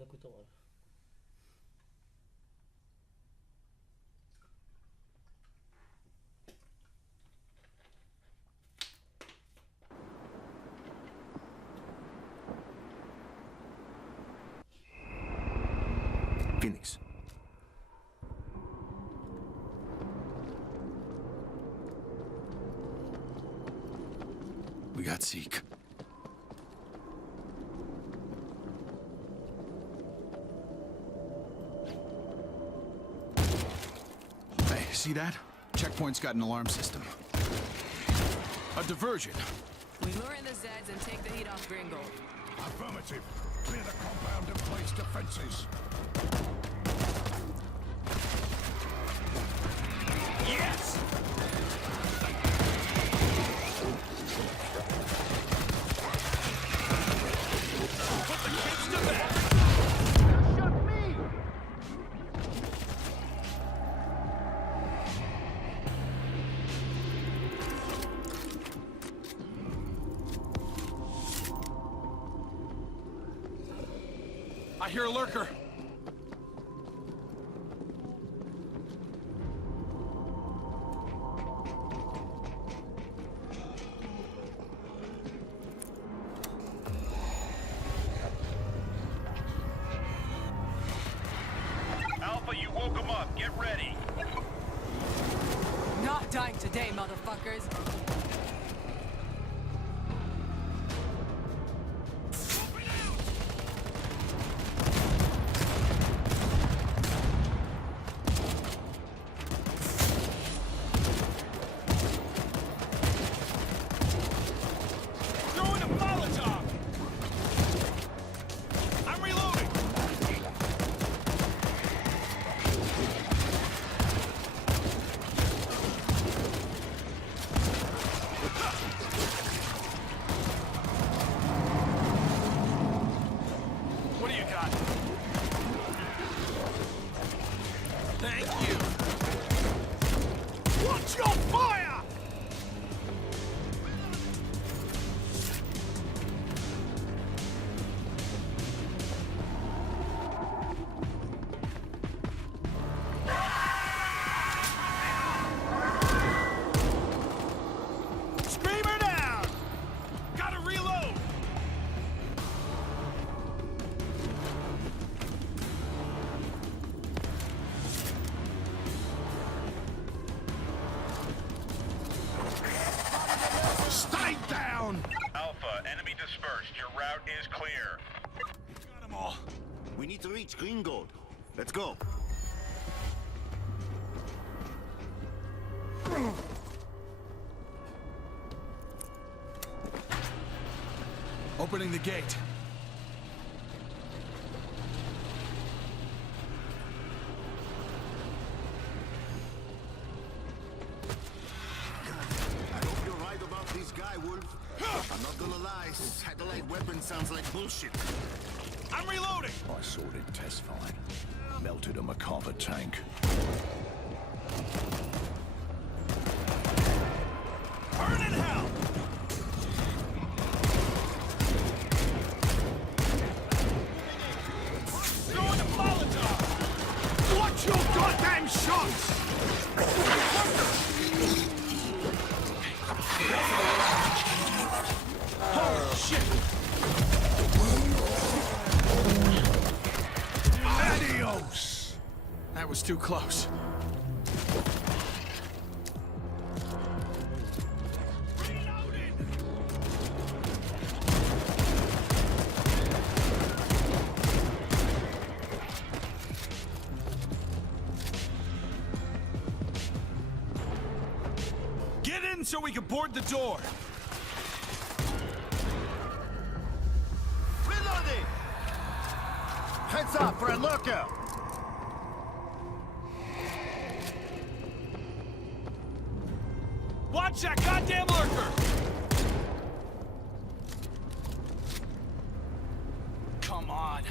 Nagutom ako. Phoenix. We got Zeke. Hey, see that? Checkpoint's got an alarm system. A diversion. We lure in the Zeds and take the heat off Gringo. Affirmative. Clear the compound and place defenses. Yes! Put the kids to bed! Shot me! I hear a lurker. Alpha, you woke him up. Get ready. Not dying today, motherfuckers. Throwing a Molotov! I'm reloading! What do you got? Thank you! Watch your fire! Screamer down! Gotta reload! Stay down! Alpha, enemy dispersed. Your route is clear. Got 'em all. We need to reach Green Gold. Let's go. Opening the gate. I hope you're right about this guy, Wolf. I'm not gonna lie, satellite weapon sounds like bullshit. I'm reloading! I sorted test fine. Melted a Macarthur tank. Burn in hell! Throwing a Molotov! Watch your goddamn shots! Holy shit! Adios! That was too close. Get in so we can board the door. Reloading! Heads up for a lurker! Watch that goddamn lurker! Come on.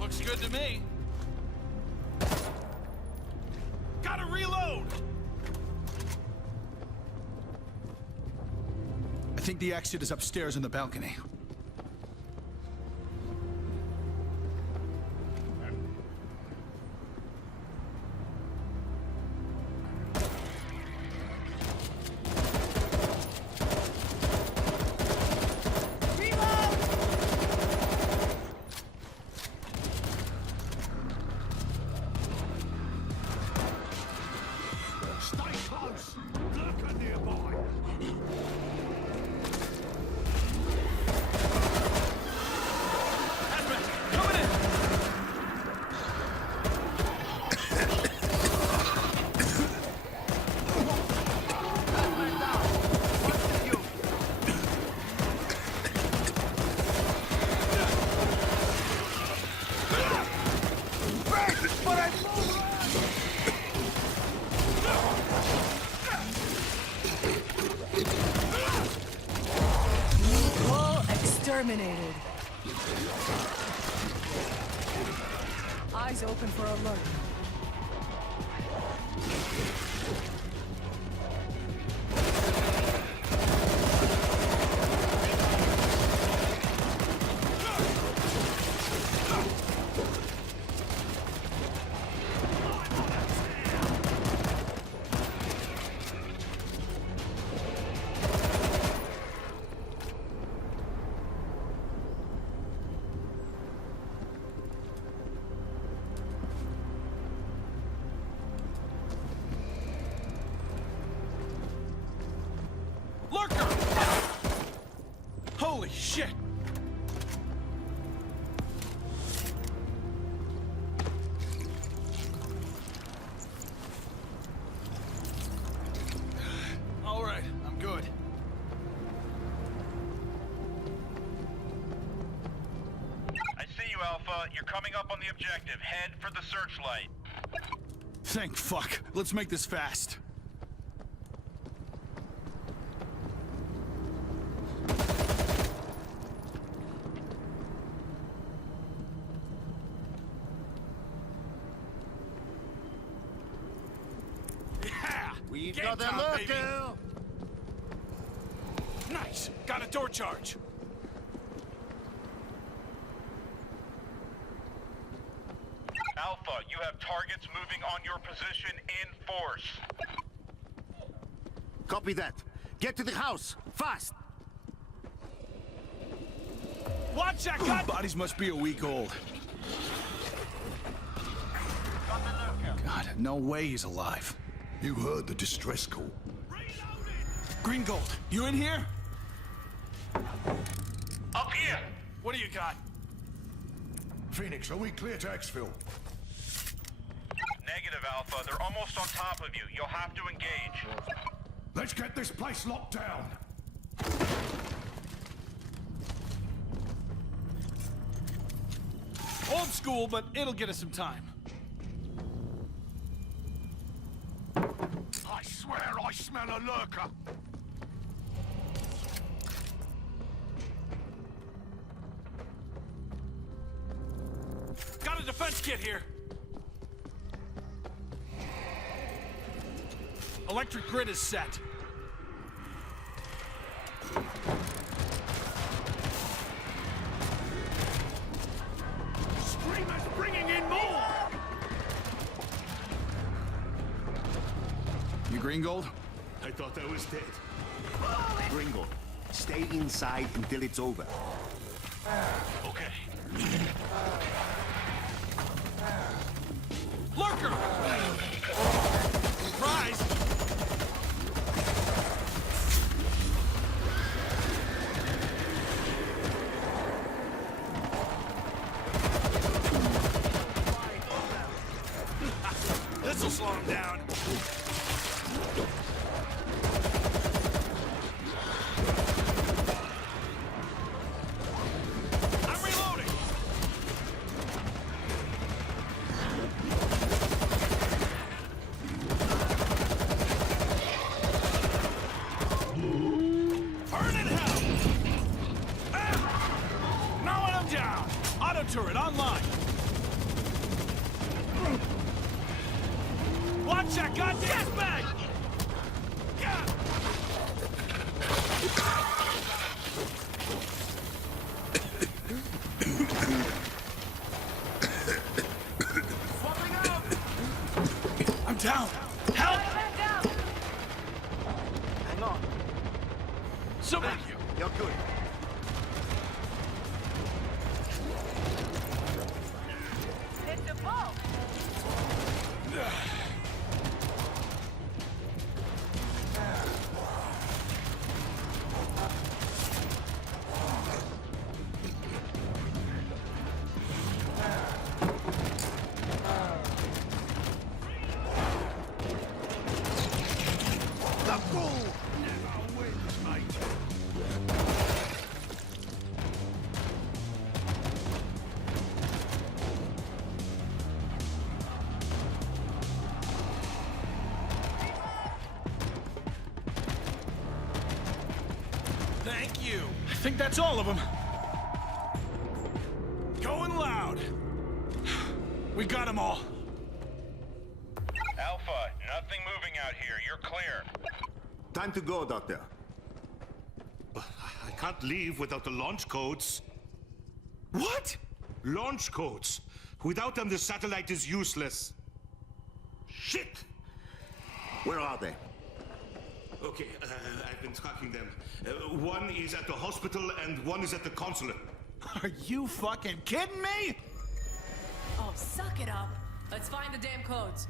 Looks good to me. Gotta reload! I think the exit is upstairs in the balcony. Stay close. Lurker nearby. All exterminated. Eyes open for alert. Lurker! Holy shit! All right, I'm good. I see you, Alpha. You're coming up on the objective. Head for the searchlight. Thank fuck. Let's make this fast. Yeah! We've Game got a time, baby. lurker! Nice! Got a door charge. Alpha, you have targets moving on your position in force. Copy that. Get to the house, fast! Watch that gun! Bodies must be a week old. God, no way he's alive. You heard the distress call. Green Gold, you in here? Up here! What do you got? Phoenix, are we clear to exfil? Negative, Alpha. They're almost on top of you. You'll have to engage. Let's get this place locked down. Old school, but it'll get us some time. I swear I smell a lurker. Got a defense kit here. Electric grid is set. Screamer's bringing in more! You Green Gold? I thought I was dead. Gringo, stay inside until it's over. Okay. Lurker! Rise! This'll slow him down. I'm reloading! Burn in hell! Ah! Mowing him down! Auto turret online! Watch that goddamn bag! You're good. Hit the ball. The bull! Never wins, mate. Thank you. I think that's all of them. Going loud. We got them all. Alpha, nothing moving out here. You're clear. Time to go, Doctor. I can't leave without the launch codes. What? Launch codes. Without them, the satellite is useless. Shit! Where are they? Okay, I've been tracking them. One is at the hospital and one is at the consulate. Are you fucking kidding me? Oh, suck it up. Let's find the damn codes.